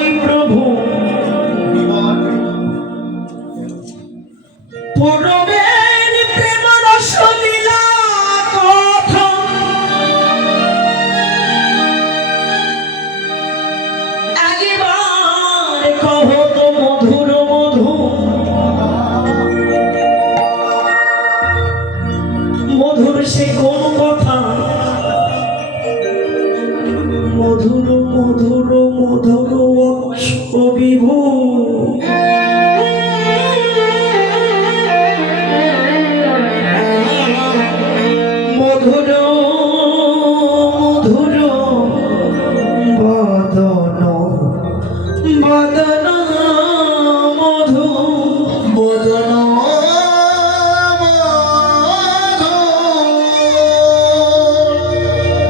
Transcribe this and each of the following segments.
হয় প্রভু পরমের প্রেম রস লীলা কথা একবার কহ তো মধুর মধু মধুর সে কোন কথা মধুর মধুর মধুর বিভু মধুর মধুর বদন বদন মধু বদন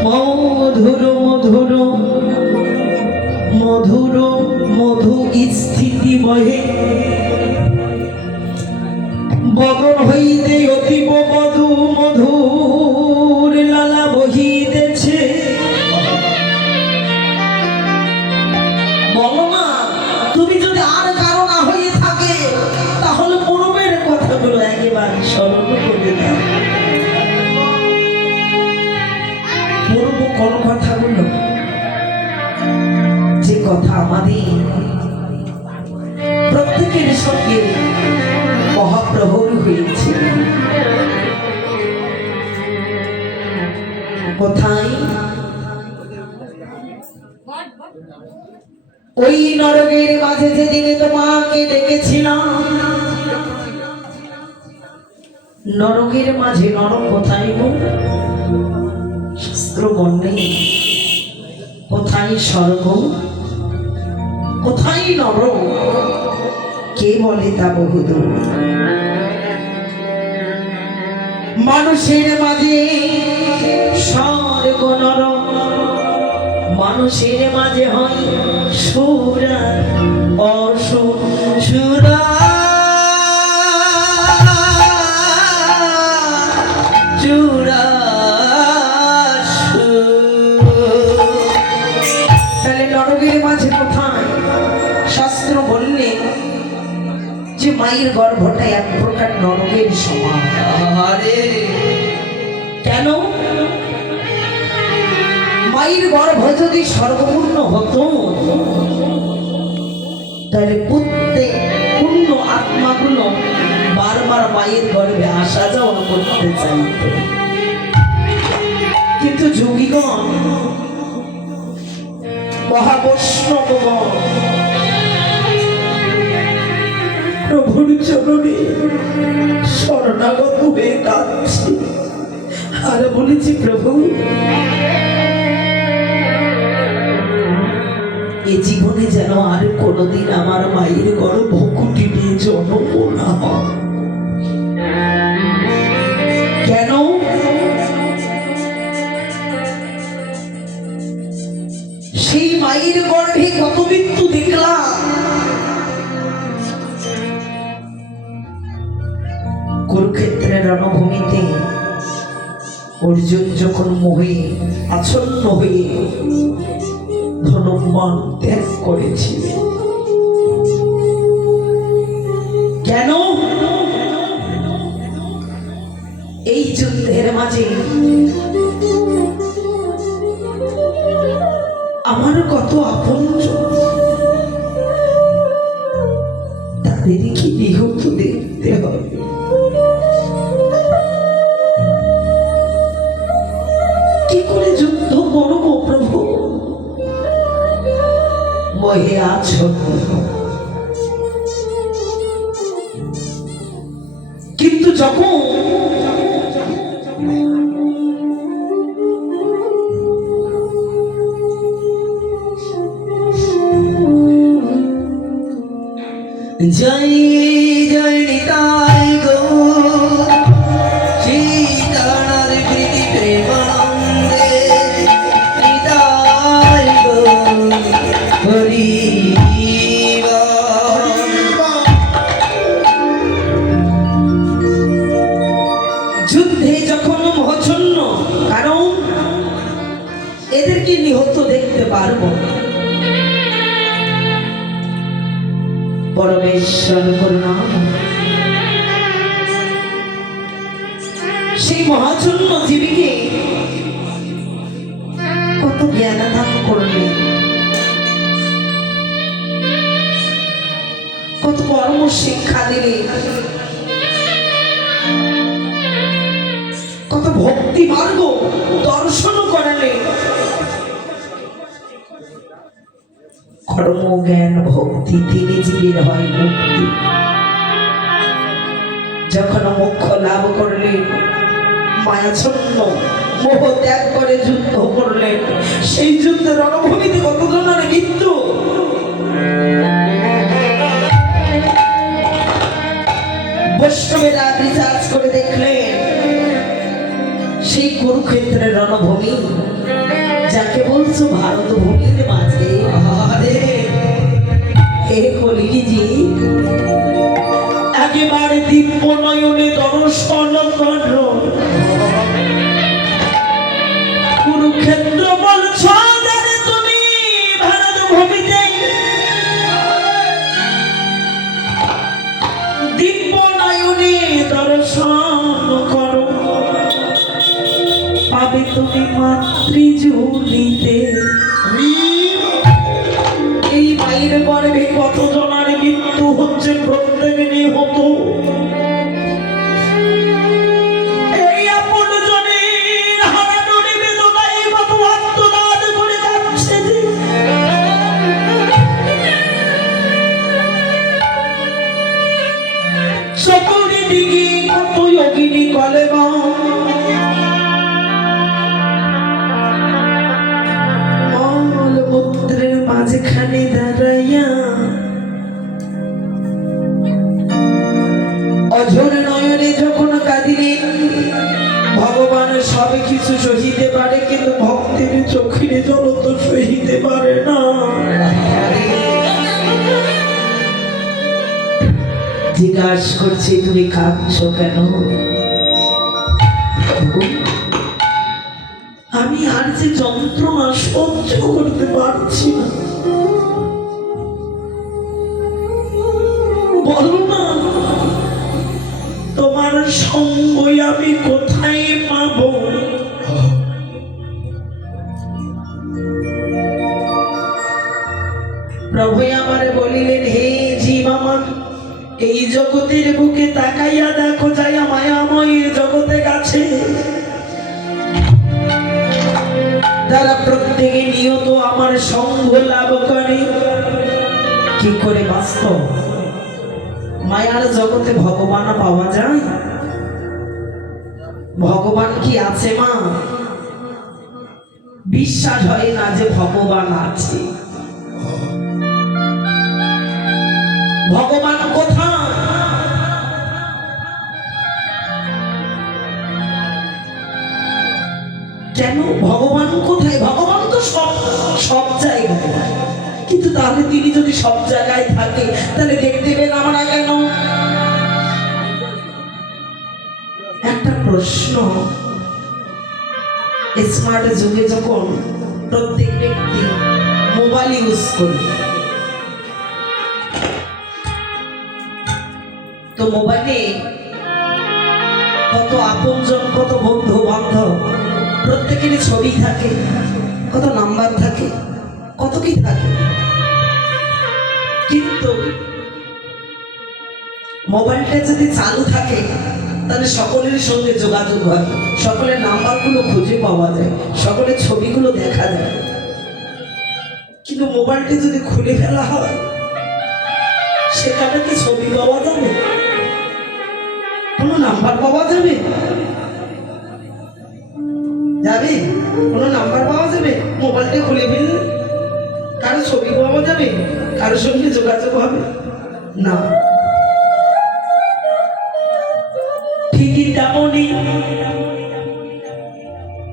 মধুর মধুর মধুর মধু স্থিতি বহে বদন হইতে অতীব মধু মধুর লালা বহিতেছে বলো না তুমি যদি আর কারো না হয়ে থাকে তাহলে পূর্বের কথাগুলো একেবারে স্মরণ করে দাও পূর্ব কোন কথাগুলো যে কথা আমাদের প্রত্যেকের সঙ্গে মহাপ্রভুর হয়েছে কোথায় ওই নরকের মাঝে যেদিনে তোমাকে ডেকেছিলাম নরকের মাঝে নরক কোথায় গো শাস্ত্র বর্ণে কোথায় স্বর্গ কোথায় নরক কে বলে তা বহুদূর মানুষের মাঝে স্বর্গ নরক মানুষের মাঝে হয় সুরা অসুর সুরা চূড়া তাহলে নরকের মাঝে কোথায় শাস্ত্র বললে যে মায়ের গর্ভটা এক প্রকার নরকের সমান কেন মায়ের গর্ভ যদি সর্বপূর্ণ হতো তাহলে প্রত্যেক পূর্ণ আত্মাগুলো বারবার মায়ের গর্ভে আসা যাওয়া করতে চাইত কিন্তু যোগীগণ মহাবৈষ্ণবগণ প্রভুর চরণে শরণাগত হয়ে কাঁদছি আর বলেছি প্রভু এ জীবনে যেন আর কোনোদিন আমার মায়ের গর্ভ কুটিরে জন্ম না হয় কেন সেই মায়ের গর্ভে কত মৃত্যু দেখলাম কুরুক্ষেত্রের রণভূমিতে অর্জুন যখন মোহে আচ্ছন্ন হয়ে ধনুর্বাণ ত্যাগ করেছিল কেন এই যুদ্ধের মাঝে আমার কত আপনজন তাদের কি নিহত দেখতে হবে কি করে যুদ্ধ করব প্রভু মোহে আচ্ছন্ন কিন্তু যখন জয় জয় নিতাই গৌর সীতানার প্রীতি প্রেমানন্দে নিতাই গৌর হরি যুদ্ধে যখন মোহচ্ছন্ন কারণ এদেরকে নিহত দেখতে পারবো পরমেশ্বর করুণা সেই মহাচন্ন জীবীকে কত জ্ঞান দান করলে, কত কর্ম শিক্ষা দিলে, কত ভক্তি মার্গ দর্শন করালে। কর্ম জ্ঞান ভক্তি তিনে জীবের হয় মুক্তি। যখন মোক্ষ লাভ করলে মায়াচ্ছন্ন মোহ ত্যাগ করে যুদ্ধ করলেন, সেই যুদ্ধের রণভূমিতে কতজনের মৃত্যু। বৈষ্ণবেরা রিসার্চ করে দেখলেন সেই কুরুক্ষেত্রের রণভূমি, যাকে বলছো ভারত ভূমির মাঝে, হে কলিজি একেবারে দিব্য নয়নে দর্শন কর। কুরুক্ষেত্র বলছ তুমি ভারত ভূমিতে, দিব্য নয়নে দর্শন করো, পাবে তুমি মাতৃজুলিতে। এই মায়ের গর্ভে কত জনের মৃত্যু হচ্ছে প্রত্যেক নিহত। এই আপন জনের হারানোর বেদনায় কত আত্মনাদ করে যাচ্ছে। চতুর্দিকে কত যোগিনী কলেমা, মলমূত্রের মাঝখানে দাঁড়াইয়া অঝোর নয়নে যখন কাঁদিলেন, ভগবান সব কিছু সহিতে পারে কিন্তু ভক্তের চোখের জল তো সহিতে পারে না। জিজ্ঞাসা করছি তুমি কাঁদছো কেন? আমি আর যে যন্ত্রণা সহ্য করতে পারছি না, বলো না তোমার সঙ্গই আমি কোথায় পাবো? প্রভু আমারে বলিলেন, হে জীব আমার, এই জগতের বুকে তাকাইয়া দেখো যাই মায়াময় জগতে গেছে, তারা প্রত্যেকে নিয়ত আমার সঙ্গ লাভ করে। কি করে বাস্তব মায়ার জগতে ভগবান পাওয়া যায়? ভগবান কি আছে মা? বিশ্বাস হয় না যে ভগবান আছে। ভগবান কোথায়? কেন ভগবান কোথায়? ভগবান তো সব জায়গায়, কিন্তু তাহলে তিনি যদি সব জায়গায় থাকে তাহলে দেখতে পেন আমরা কেন? একটা প্রশ্ন, স্মার্ট যুগে যখন প্রত্যেক ব্যক্তি মোবাইল ইউজ করে, তো মোবাইলে কত আপনজন, কত বন্ধু বান্ধব, প্রত্যেকেরই ছবি থাকে, কত নাম্বার থাকে, কত কি থাকে। কিন্তু মোবাইলটা যদি চালু থাকে তাহলে সকলের সঙ্গে যোগাযোগ হয়, সকলের নাম্বারগুলো খুঁজে পাওয়া যায়, সকলের ছবিগুলো দেখা যায়। কিন্তু মোবাইলটা যদি খুলে ফেলা হয় সেখানে কি ছবি পাওয়া যাবে? কোনো নাম্বার পাওয়া যাবে? যাবে? কোনো নাম্বার পাওয়া যাবে? মোবাইলটা খুলে ফেললে কারো ছবি পাওয়া যাবে? কারোর সঙ্গে যোগাযোগ হবে না। ঠিকই তেমনই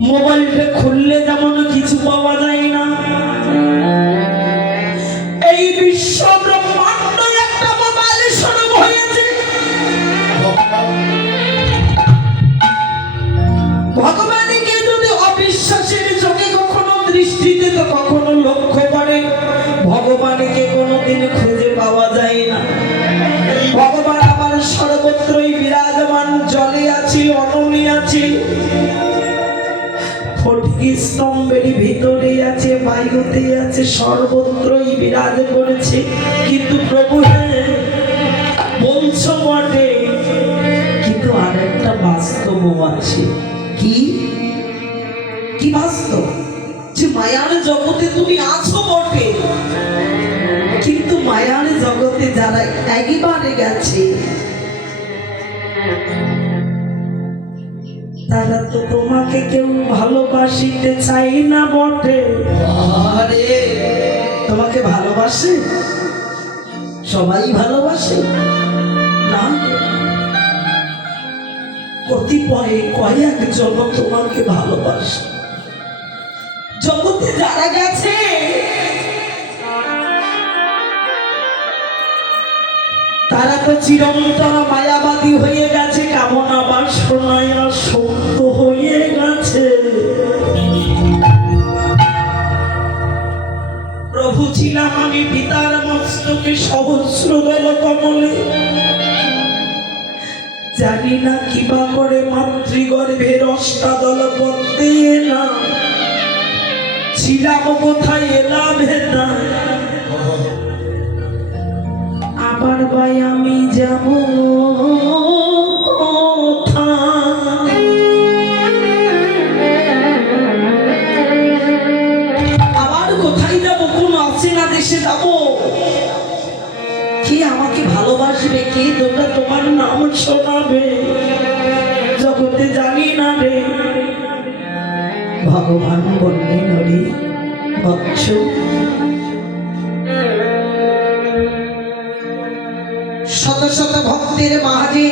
মোবাইলটা খুললে যেমন কিছু পাওয়া যায় না, এই বিশ্ব ব্রহ্মাণ্ড একটা মোবাইল স্বরূপ হয়েছে। ভগবানকে যদি অবিশ্বাসের চোখে কখনো দৃষ্টিতে তো কখনো লক্ষ্য করে, ভগবানকে কোনোদিন খুঁজে পাওয়া যায় না। বায়ুতেই আছে, সর্বত্রই বিরাজ করেছে। কিন্তু প্রভু বলছো বটে, কিন্তু আরেকটা বাস্তব আছে। কি কি বাস্তব? যে মায়ার জগতে তুমি আছো বটে, কিন্তু মায়ার জগতে যারা একবারে গেছে তারা তো তোমাকে কেউ ভালোবাসিতে চাই না বটে। আরে তোমাকে ভালোবাসে? সবাই ভালোবাসে না, কতিপয় কয়েকজন তোমাকে ভালোবাসে। জগতে যারা গেছে তারা তো চিরন্তন মায়াবাদী হয়ে গেছে, কামনা বাসনায় আসক্ত হয়ে গেছে। প্রভু ছিলাম আমি পিতার মস্তকে সহস্র দল কমলে, জানি না কিবা করে মাতৃগর্ভের অষ্টাদল পদ্মে এলাম, ছিলাম কোথায় এলাম না, আবার ভাই আমি যাব কোথায়? আবার কোথায় যাব? কোন অচেনা দেশে যাব? কে আমাকে ভালোবাসবে? কে তোমরা তোমার নাম শোনাবে? জগতে জানি না রে। ভগবান বললেন হরি বৎস, শত শত ভক্তের মাঝে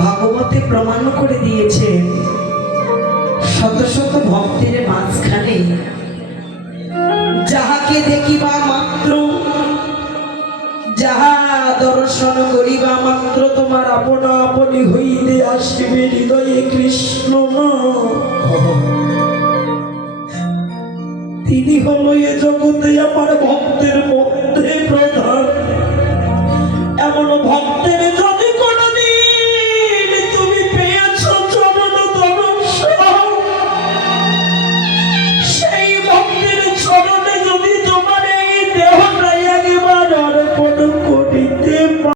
ভাগবতে প্রমাণ করে দিয়েছে, শত শত ভক্তের মাঝখানে যাহাকে দেখিবা মাত্র, যাহা দর্শন করিবা মাত্র তোমার আপনা আপনি হইতে আসবে হৃদয়ে কৃষ্ণ নাম। তিনি হলো এ জগতে আমার ভক্তের মধ্যে প্রধান। এমন ভক্ত